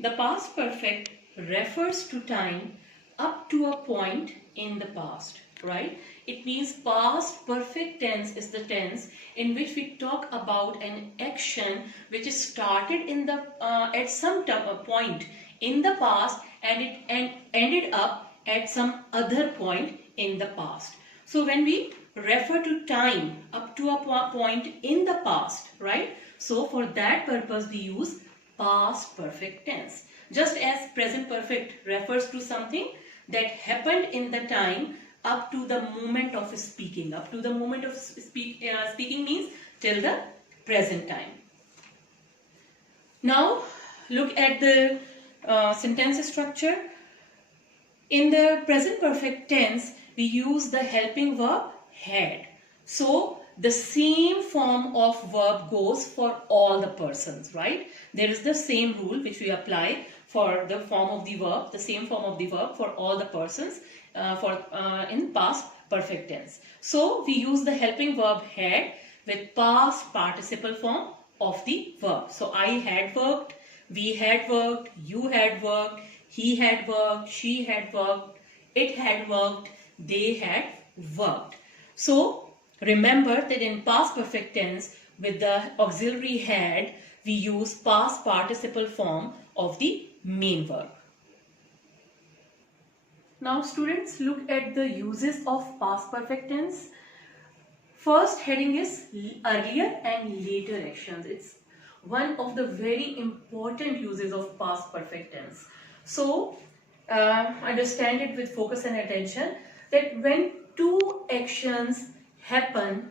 The past perfect refers to time up to a point in the past, right? It means past perfect tense is the tense in which we talk about an action which is started in the at some point in the past and it ended up at some other point in the past. So when we refer to time up to a point in the past, right? So for that purpose we use past perfect tense. Just as present perfect refers to something that happened in the time up to the moment of speaking. Up to the moment of speaking means till the present time. Now look at the sentence structure. In the present perfect tense, we use the helping verb had. So the same form of verb goes for all the persons, right? There is the same rule which we apply for the form of the verb, the same form of the verb for all the persons in past perfect tense. So we use the helping verb had with past participle form of the verb. So I had worked, we had worked, you had worked, he had worked, she had worked, it had worked, they had worked. So remember that in past perfect tense with the auxiliary had, we use past participle form of the main verb. Now students, look at the uses of past perfect tense. First heading is earlier and later actions. It's one of the very important uses of past perfect tense. So understand it with focus and attention that when two actions happen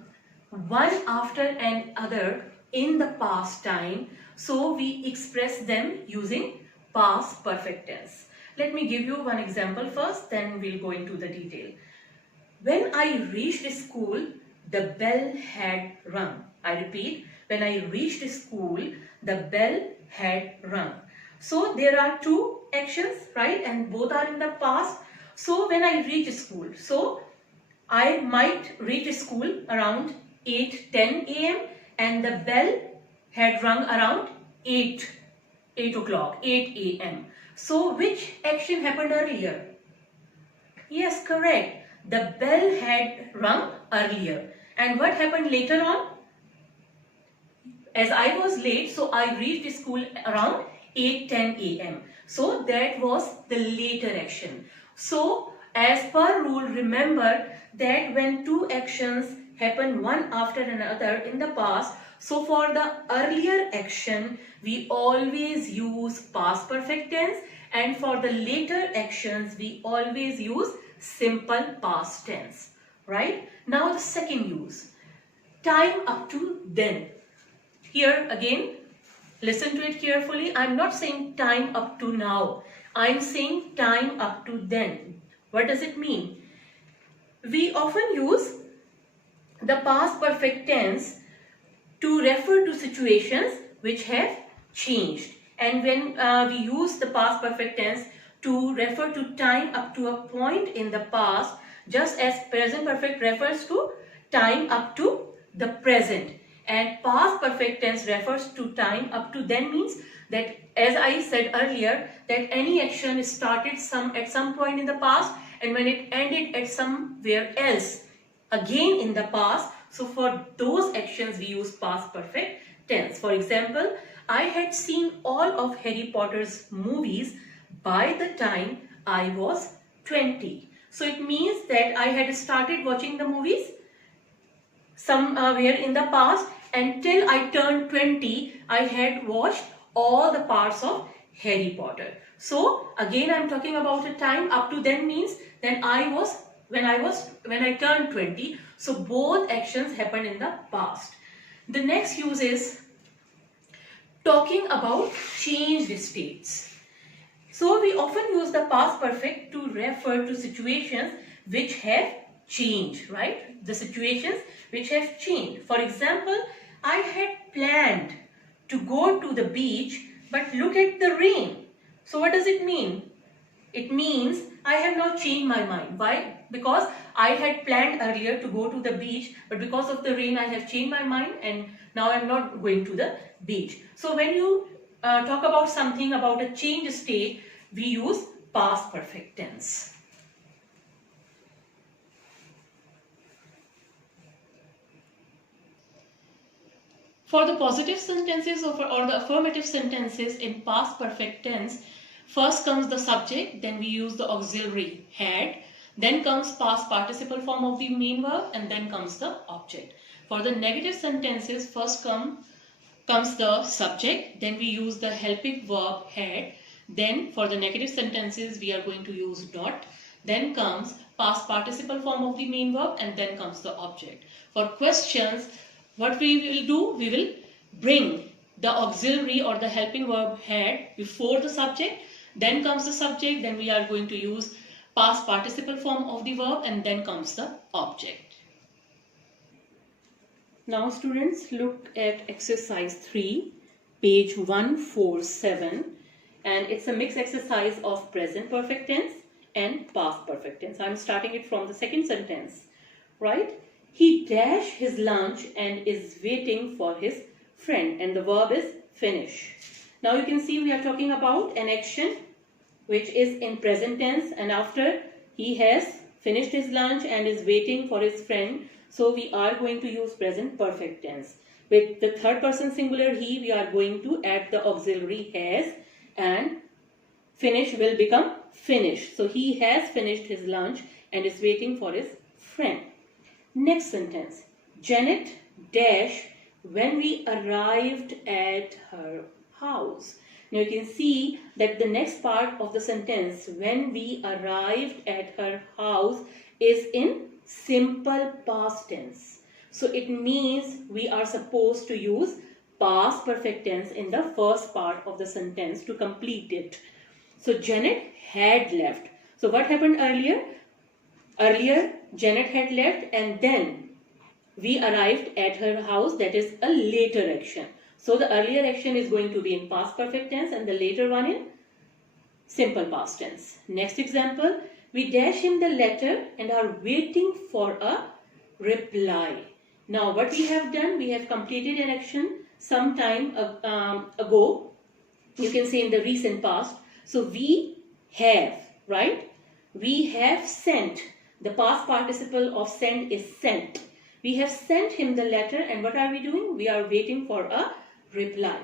one after another in the past time, so we express them using past perfect tense. Let me give you one example first, then we'll go into the detail. When I reached school, the bell had rung. I repeat, when I reached school, the bell had rung. So there are two actions, right? And both are in the past. So when I reach school, so I might reach school around 8:10 a.m. and the bell had rung around 8 o'clock, 8 a.m. So which action happened earlier? Yes, correct. The bell had rung earlier. And what happened later on? As I was late, so I reached school around 8:10 a.m. So that was the later action. So as per rule, remember that when two actions happen one after another in the past, so for the earlier action, we always use past perfect tense, and for the later actions, we always use simple past tense, right? Now the second use, time up to then. Here again, listen to it carefully. I'm not saying time up to now. I'm saying time up to then. What does it mean? We often use the past perfect tense to refer to situations which have changed. And when we use the past perfect tense to refer to time up to a point in the past, just as present perfect refers to time up to the present. And past perfect tense refers to time up to then means that, as I said earlier, that any action started at some point in the past and when it ended at somewhere else again in the past. So for those actions we use past perfect tense. For example, I had seen all of Harry Potter's movies by the time I was 20. So it means that I had started watching the movies somewhere in the past, and till I turned 20, I had watched all the parts of Harry Potter. So again, I'm talking about a time up to then means then when I turned 20. So both actions happened in the past. The next use is talking about changed states. So we often use the past perfect to refer to situations which have changed, right? The situations which have changed. For example, I had planned to go to the beach, but look at the rain. So what does it mean? It means I have now changed my mind. Why? Because I had planned earlier to go to the beach, but because of the rain I have changed my mind and now I am not going to the beach. So when you talk about something about a changed state, we use past perfect tense. For the positive sentences or the affirmative sentences in past perfect tense, first comes the subject, then we use the auxiliary had, then comes past participle form of the main verb, and then comes the object. For the negative sentences, first comes the subject, then we use the helping verb had, then for the negative sentences we are going to use not, then comes past participle form of the main verb, and then comes the object. For questions, what we will do, we will bring the auxiliary or the helping verb had before the subject, then comes the subject, then we are going to use past participle form of the verb, and then comes the object. Now students, look at exercise 3, page 147, and it's a mixed exercise of present perfect tense and past perfect tense. I'm starting it from the second sentence, right? He dashed his lunch and is waiting for his friend, and the verb is finish. Now you can see we are talking about an action which is in present tense, and after he has finished his lunch and is waiting for his friend, so we are going to use present perfect tense. With the third person singular he, we are going to add the auxiliary has, and finish will become finish. So he has finished his lunch and is waiting for his friend. Next sentence, Janet dash when we arrived at her house. Now you can see that the next part of the sentence, when we arrived at her house, is in simple past tense. So it means we are supposed to use past perfect tense in the first part of the sentence to complete it. So Janet had left. So what happened earlier? Earlier Janet had left and then we arrived at her house. That is a later action. So the earlier action is going to be in past perfect tense and the later one in simple past tense. Next example, we dash him the letter and are waiting for a reply. Now what we have done, we have completed an action some time ago. You can say in the recent past. So we have, right? We have sent. The past participle of send is sent. We have sent him the letter, and what are we doing? We are waiting for a reply.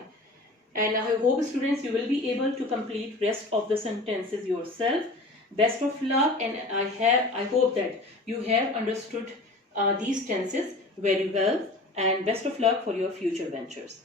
And I hope students you will be able to complete rest of the sentences yourself. Best of luck, and I hope that you have understood these tenses very well, and best of luck for your future ventures.